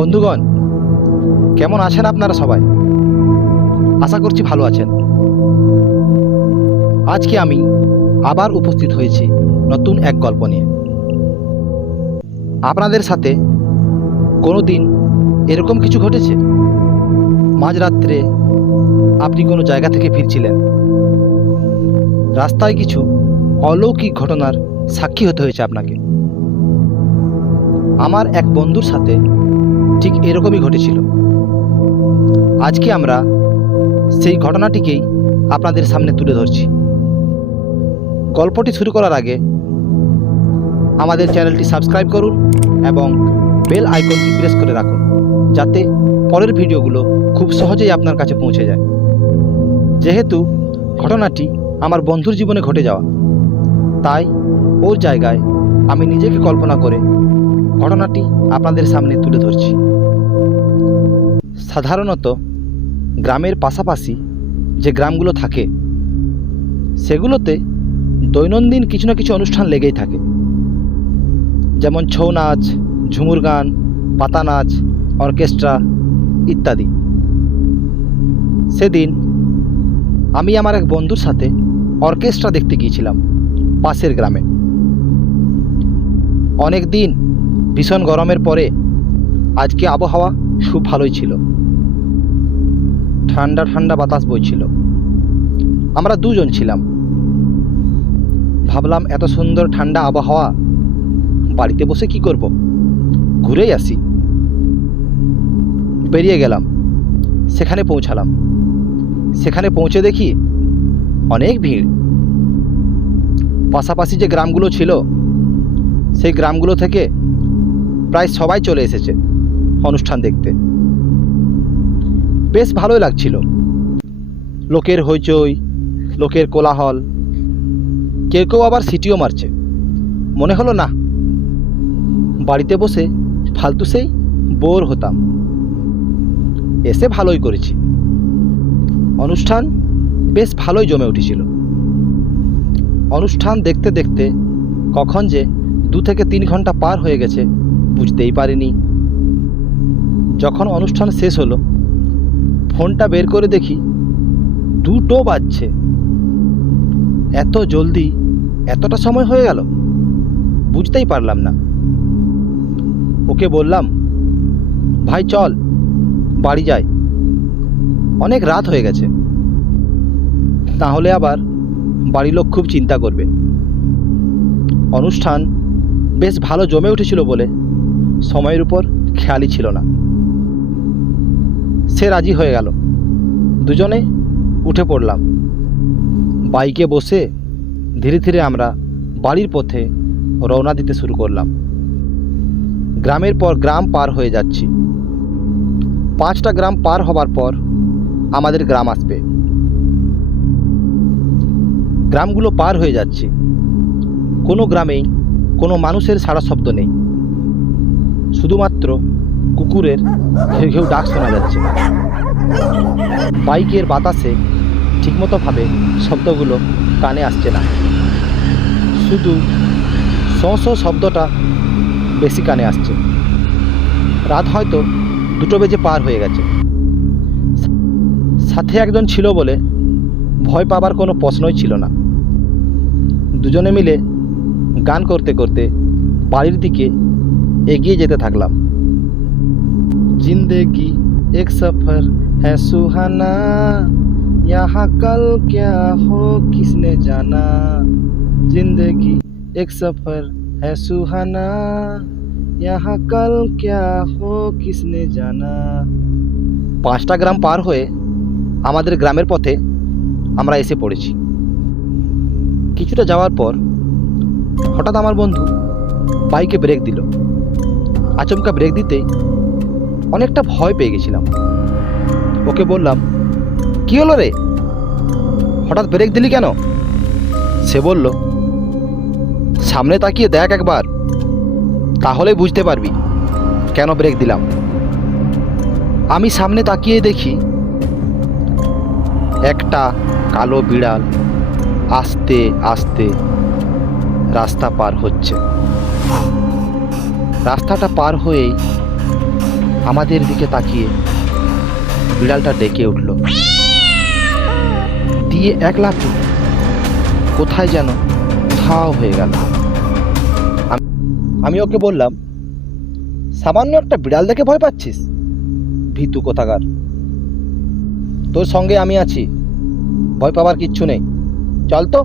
বন্ধুগণ, কেমন আছেন আপনারা সবাই? আশা করছি ভালো আছেন। আজকে আমি আবার উপস্থিত হয়েছি নতুন এক গল্প নিয়ে। আপনাদের সাথে কোনো দিন এরকম কিছু ঘটেছে? মাঝরাত্রে আপনি কোনো জায়গা থেকে ফিরছিলেন, রাস্তায় কিছু অলৌকিক ঘটনার সাক্ষী হতে হয়েছে আপনাকে। আমার এক বন্ধুর সাথে ঠিক এরকমই ঘটেছিল। আজকে আমরা সেই ঘটনাটিকেই আপনাদের সামনে তুলে ধরছি। গল্পটি শুরু করার আগে আমাদের চ্যানেলটি সাবস্ক্রাইব করুন এবং বেল আইকনটি প্রেস করে রাখুন, যাতে পরের ভিডিওগুলো খুব সহজেই আপনার কাছে পৌঁছে যায়। যেহেতু ঘটনাটি আমার বন্ধুর জীবনে ঘটে যাওয়া, তাই ওর জায়গায় আমি নিজেকে কল্পনা করে ঘটনাটি আপনাদের সামনে তুলে ধরছি। সাধারণত গ্রামের পাশাপাশি যে গ্রামগুলো থাকে, সেগুলোতে দৈনন্দিন কিছু না কিছু অনুষ্ঠান লেগেই থাকে, যেমন ছৌ নাচ, ঝুমুর গান, পাতা নাচ, অর্কেস্ট্রা ইত্যাদি। সেদিন আমি আমার এক বন্ধুর সাথে অর্কেস্ট্রা দেখতে গিয়েছিলাম পাশের গ্রামে। অনেক দিন ভীষণ গরমের পরে আজকে আবহাওয়া খুব ভালোই ছিল। ঠান্ডা ঠান্ডা বাতাস বইছিল। আমরা দুজন ছিলাম। ভাবলাম এত সুন্দর ঠান্ডা আবহাওয়া, বাড়িতে বসে কি করব, ঘুরেই আসি। বেরিয়ে গেলাম। সেখানে পৌঁছালাম। সেখানে পৌঁছে দেখি অনেক ভিড়। পাশাপাশি যে গ্রামগুলো ছিল, সেই গ্রামগুলো থেকে প্রায় সবাই চলে এসেছে অনুষ্ঠান দেখতে। বেশ ভালোই লাগছিল। লোকের হইচই, লোকের কোলাহল, কেউ কেউ আবার সিটিও মারছে। মনে হলো না, বাড়িতে বসে ফালতু সেই বোর হতাম, এসে ভালোই করেছি। অনুষ্ঠান বেশ ভালোই জমে উঠেছিল। অনুষ্ঠান দেখতে দেখতে কখন যে 2 থেকে 3 ঘন্টা পার হয়ে গেছে বুঝতেই পারিনি। যখন অনুষ্ঠান শেষ হলো, ফোনটা বের করে দেখি 2টো বাজছে। এত জলদি এতটা সময় হয়ে গেল, বুঝতেই পারলাম না। ওকে বললাম, ভাই চল বাড়ি যাই, অনেক রাত হয়ে গেছে, তাহলে আবার বাড়ির লোক খুব চিন্তা করবে। অনুষ্ঠান বেশ ভালো জমে উঠেছিল বলে সময়ের উপর খেয়ালই ছিল না। সে রাজি হয়ে গেল। দুজনে উঠে পড়লাম। বাইকে বসে ধীরে ধীরে আমরা বাড়ির পথে রওনা দিতে শুরু করলাম। গ্রামের পর গ্রাম পার হয়ে যাচ্ছি। 5টা গ্রাম পার হবার পর আমাদের গ্রাম আসবে। গ্রামগুলো পার হয়ে যাচ্ছি। কোনো গ্রামেই কোনো মানুষের সাড়া শব্দ নেই, শুধুমাত্র কুকুরের ঘেউ ঘেউ ডাক শোনা যাচ্ছে। বাইকের বাতাসে ঠিকমতোভাবে শব্দগুলো কানে আসছে না, শুধু শো শব্দটা বেশি কানে আসছে। রাত হয়তো 2টো বেজে পার হয়ে গেছে। সাথে একজন ছিল বলে ভয় পাবার কোনো প্রশ্নই ছিল না। দুজনে মিলে গান করতে করতে বাড়ির দিকে এগিয়ে যেতে থাকলাম। जिंदगी एक सफर है सुहाना, यहाँ कल क्या हो किसने जाना। जिंदगी एक सफर है सुहाना, यहाँ कल क्या हो किसने जाना। 5টা গ্রাম পার হয়ে আমাদের গ্রামের পথে আমরা এসে পড়েছি। কিছুটা যাওয়ার পর হঠাৎ আমার বন্ধু বাইকে ব্রেক দিল। আচমকা ব্রেক দিতে অনেকটা ভয় পেয়ে গেছিলাম। ওকে বললাম, কি হলো রে, হঠাৎ ব্রেক দিলি কেন? সে বলল, সামনে তাকিয়ে দেখ একবার, তাহলেই বুঝতে পারবি কেন ব্রেক দিলাম। আমি সামনে তাকিয়ে দেখি একটা কালো বিড়াল আস্তে আস্তে রাস্তা পার হচ্ছে। রাস্তাটা পার হয়েই আমাদের দিকে তাকিয়ে বিড়ালটা ডেকে উঠল, দিয়ে এক লাফে কোথায় যেন উধাও হয়ে গেল। আমি ওকে বললাম, সামান্য একটা বিড়াল দেখে ভয় পাচ্ছিস? ভীতু কোথাকার, তোর সঙ্গে আমি আছি, ভয় পাওয়ার কিচ্ছু নেই, চল তো।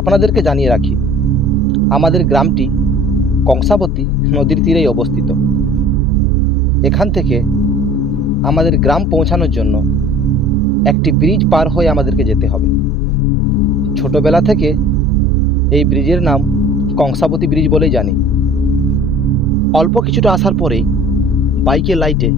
আপনাদেরকে জানিয়ে রাখি, আমাদের গ্রামটি কংসাবতী নদীর তীরেই অবস্থিত। এখান থেকে আমাদের গ্রাম পৌঁছানোর জন্য একটি ব্রিজ পার হয়ে আমাদেরকে যেতে হবে। ছোটবেলা থেকে এই ব্রিজের নাম কংসাবতী ব্রিজ বলেই জানি। অল্প কিছুটা আসার পরেই বাইকের লাইটে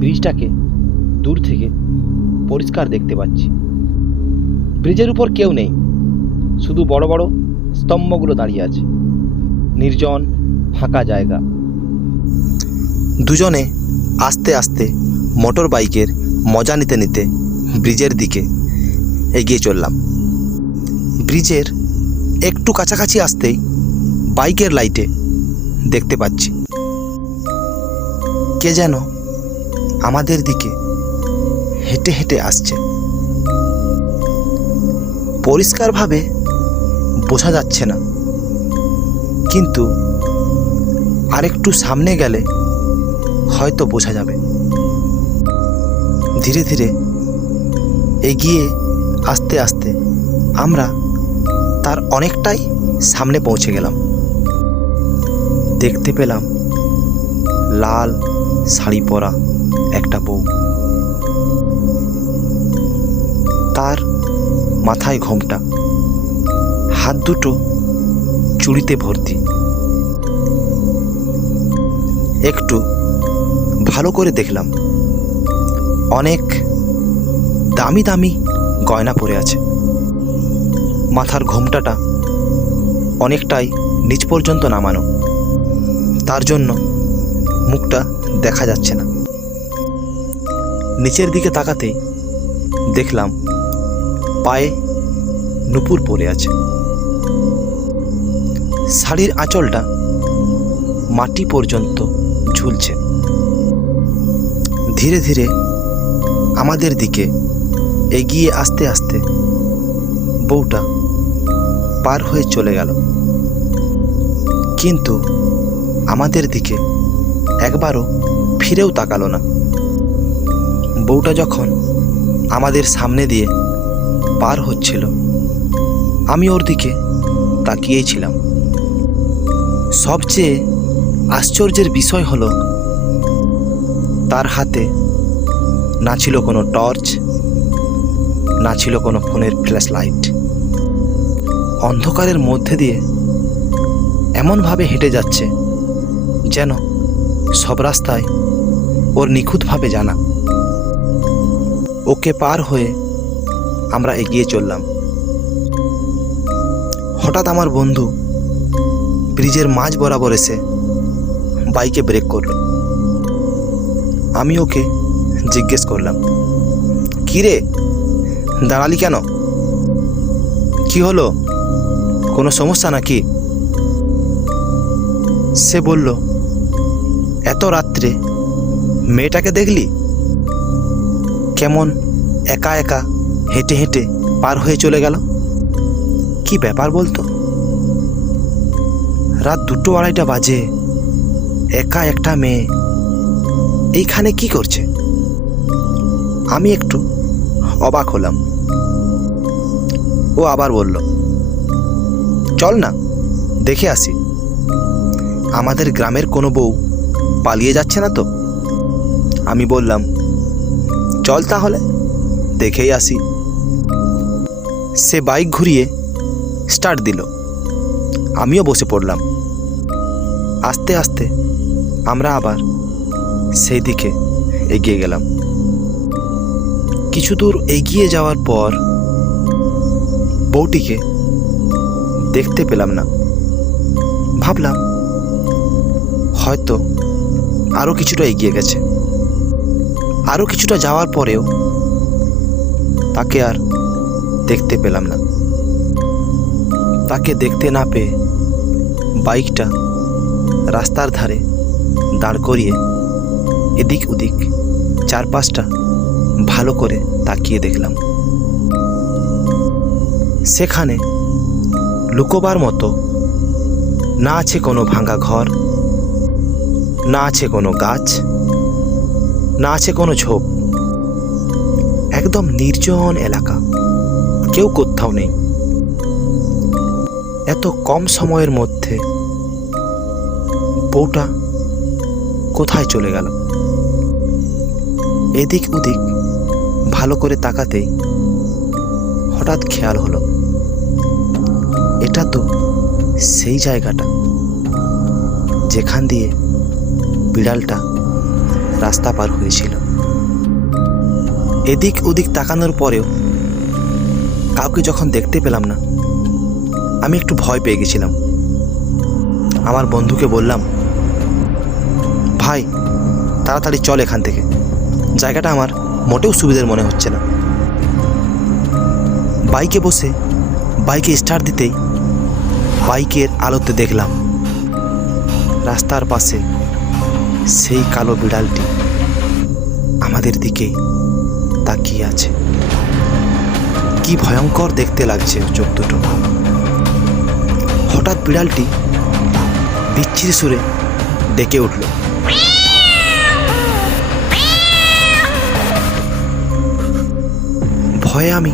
ব্রিজটাকে দূর থেকে পরিষ্কার দেখতে পাচ্ছি। ব্রিজের উপর কেউ নেই, শুধু বড় বড় স্তম্ভগুলো দাঁড়িয়ে আছে। নির্জন ফাঁকা জায়গা। দুজনে আস্তে আস্তে মোটর বাইকের মজা নিতে নিতে ব্রিজের দিকে এগিয়ে চললাম। ব্রিজের একটু কাছাকাছি আসতেই বাইকের লাইটে দেখতে পাচ্ছি কে যেন আমাদের দিকে হেঁটে হেঁটে আসছে। পরিষ্কারভাবে বোঝা যাচ্ছে না, কিন্তু আরেকটু সামনে গেলে হয়তো বোঝা যাবে। ধীরে ধীরে এগিয়ে আস্তে আস্তে আমরা তার অনেকটাই সামনে পৌঁছে গেলাম। দেখতে পেলাম লাল শাড়ি পরা একটা বউ, তার মাথায় ঘোমটা, হাত দুটো চুড়িতে ভর্তি। একটু ভালো করে দেখলাম, অনেক দামি দামি গয়না পরে আছে। মাথার ঘোমটাটা অনেকটাই নিচ পর্যন্ত নামানো, তার জন্য মুখটা দেখা যাচ্ছে না। নিচের দিকে তাকাতেই দেখলাম পায়ে নুপুর পরে আছে। শাড়ির আঁচলটা মাটি পর্যন্ত ঝুলছে। ধীরে ধীরে আমাদের দিকে এগিয়ে আস্তে আস্তে বউটা পার হয়ে চলে গেল, কিন্তু আমাদের দিকে একবারও ফিরেও তাকালো না। বউটা যখন আমাদের সামনে দিয়ে পার হচ্ছিল, আমি ওর দিকে তাকিয়েই ছিলাম। সবচেয়ে আশ্চর্যের বিষয় হলো, তার হাতে না ছিল কোনো টর্চ, না ছিল কোনো ফোনের ফ্ল্যাশ লাইট। অন্ধকারের মধ্যে দিয়ে এমনভাবে হেঁটে যাচ্ছে যেন সব রাস্তায় ওর নিখুঁতভাবে জানা। ওকে পার হয়ে আমরা এগিয়ে চললাম। হঠাৎ আমার বন্ধু ব্রিজের মাঝ বরাবর এসে বাইকে ব্রেক করল। আমি ওকে জিজ্ঞেস করলাম, কী রে, দাঁড়ালি কেন? কি হলো, কোনো সমস্যা নাকি? সে বলল, এত রাত্রে মেয়েটাকে দেখলি? কেমন একা একা হেঁটে হেঁটে পার হয়ে চলে গেল। কি ব্যাপার বলতো? রাত 2-2:30 বাজে, একা একটা মেয়ে এইখানে কি করছে? আমি একটু অবাক হলাম। ও আবার বলল, চল না দেখে আসি, আমাদের গ্রামের কোনো বউ পালিয়ে যাচ্ছে না তো। আমি বললাম, চল তাহলে দেখেই আসি। সে বাইক ঘুরিয়ে স্টার্ট দিল, আমিও বসে পড়লাম। আস্তে আস্তে আমরা আবার সেই দিকে এগিয়ে গেলাম। কিছু দূর এগিয়ে যাওয়ার পর বউটিকে দেখতে পেলাম না। ভাবলাম হয়তো আরও কিছুটা এগিয়ে গেছে। আরও কিছুটা যাওয়ার পরেও তাকে আর দেখতে পেলাম না। তাকে দেখতে না পেয়ে বাইকটা রাস্তার ধারে দাঁড় করিয়ে এদিক ওদিক চারপাশটা ভালো করে তাকিয়ে দেখলাম। সেখানে লুকোবার মতো না আছে কোনো ভাঙা ঘর, না আছে কোনো গাছ, না আছে কোনো ঝোপ। একদম নির্জন এলাকা, কেউ কোথাও নেই। এত কম সময়ের মধ্যে বউটা কোথায় চলে গেল? এদিক ওদিক ভালো করে তাকাতেই হঠাৎ খেয়াল হলো, এটা তো সেই জায়গাটা যেখান দিয়ে বিড়ালটা রাস্তা পার হয়েছিল। এদিক ওদিক তাকানোর পরেও কাউকে যখন দেখতে পেলাম না, আমি একটু ভয় পেয়ে গেছিলাম। আমার বন্ধুকে বললাম, ভাই তাড়াতাড়ি চল এখান থেকে, জায়গাটা আমার মোটেও সুবিধার মনে হচ্ছে না। বাইকে বসে বাইকে স্টার্ট দিতেই বাইকের আলোতে দেখলাম রাস্তার পাশে সেই কালো বিড়ালটি আমাদের দিকে তাকিয়ে আছে। কি ভয়ঙ্কর দেখতে লাগছে চোখ দুটো। হঠাৎ বিড়ালটি বিচ্ছিরি সুরে ডেকে উঠল। ভয়ে আমি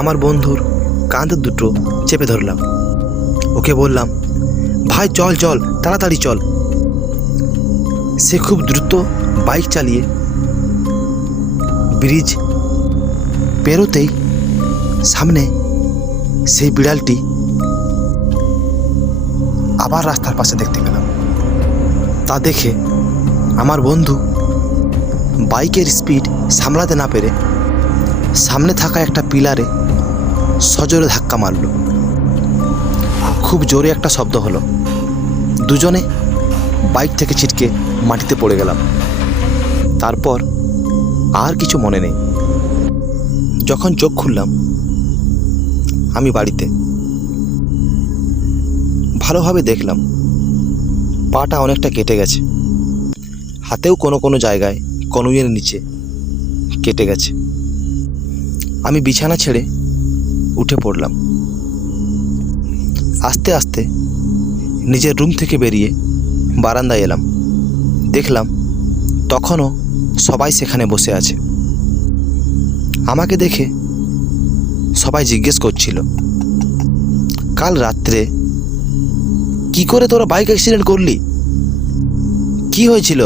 আমার বন্ধুর কাঁধ দুটো চেপে ধরলাম। ওকে বললাম, ভাই চল চল, তাড়াতাড়ি চল। সে খুব দ্রুত বাইক চালিয়ে ব্রিজ পেরোতেই সামনে সেই বিড়ালটি আবার রাস্তার পাশে দেখতে পেলাম। তা দেখে আমার বন্ধু বাইকের স্পিড সামলাতে না পেরে সামনে থাকা একটা পিলারে সজোরে ধাক্কা মারল। খুব জোরে একটা শব্দ হলো। দুজনে বাইক থেকে ছিটকে মাটিতে পড়ে গেলাম। তারপর আর কিছু মনে নেই। যখন চোখ খুললাম আমি বাড়িতে। ভালোভাবে দেখলাম পাটা অনেকটা কেটে গেছে, হাতেও কোনো কোনো জায়গায় কনুইয়ের নিচে কেটে গেছে। আমি বিছানা ছেড়ে উঠে পড়লাম। আস্তে আস্তে নিজের রুম থেকে বেরিয়ে বারান্দায় এলাম। দেখলাম তখনও সবাই সেখানে বসে আছে। আমাকে দেখে সবাই জিজ্ঞেস করছিল, কাল রাত্রে কি করে তোরা বাইক অ্যাক্সিডেন্ট করলি? কি হয়েছিল?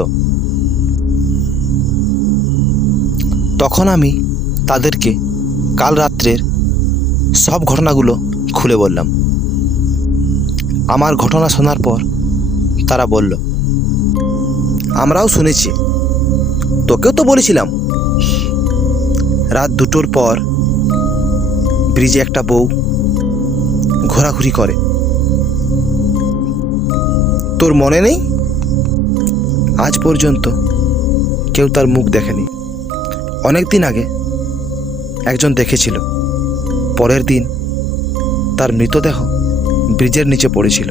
তখন আমি তাদেরকে কাল রাত্রের সব ঘটনাগুলো খুলে বললাম। আমার ঘটনা শোনার পর তারা বলল, আমরাও শুনেছি, তোকেও তো বলেছিলাম। রাত 2টোর পর ব্রিজে একটা বউ ঘোরাঘুরি করে, তোর মনে নেই? আজ পর্যন্ত কেউ তার মুখ দেখেনি। অনেক দিন আগে একজন দেখেছিল, পরের দিন তার মৃতদেহ ব্রিজের নিচে পড়েছিল।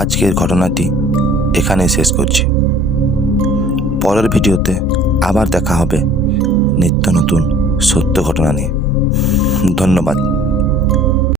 আজকের ঘটনাটি এখানে শেষ করছি। পরের ভিডিওতে আবার দেখা হবে নিত্য নতুন সত্য ঘটনা নিয়ে। ধন্যবাদ।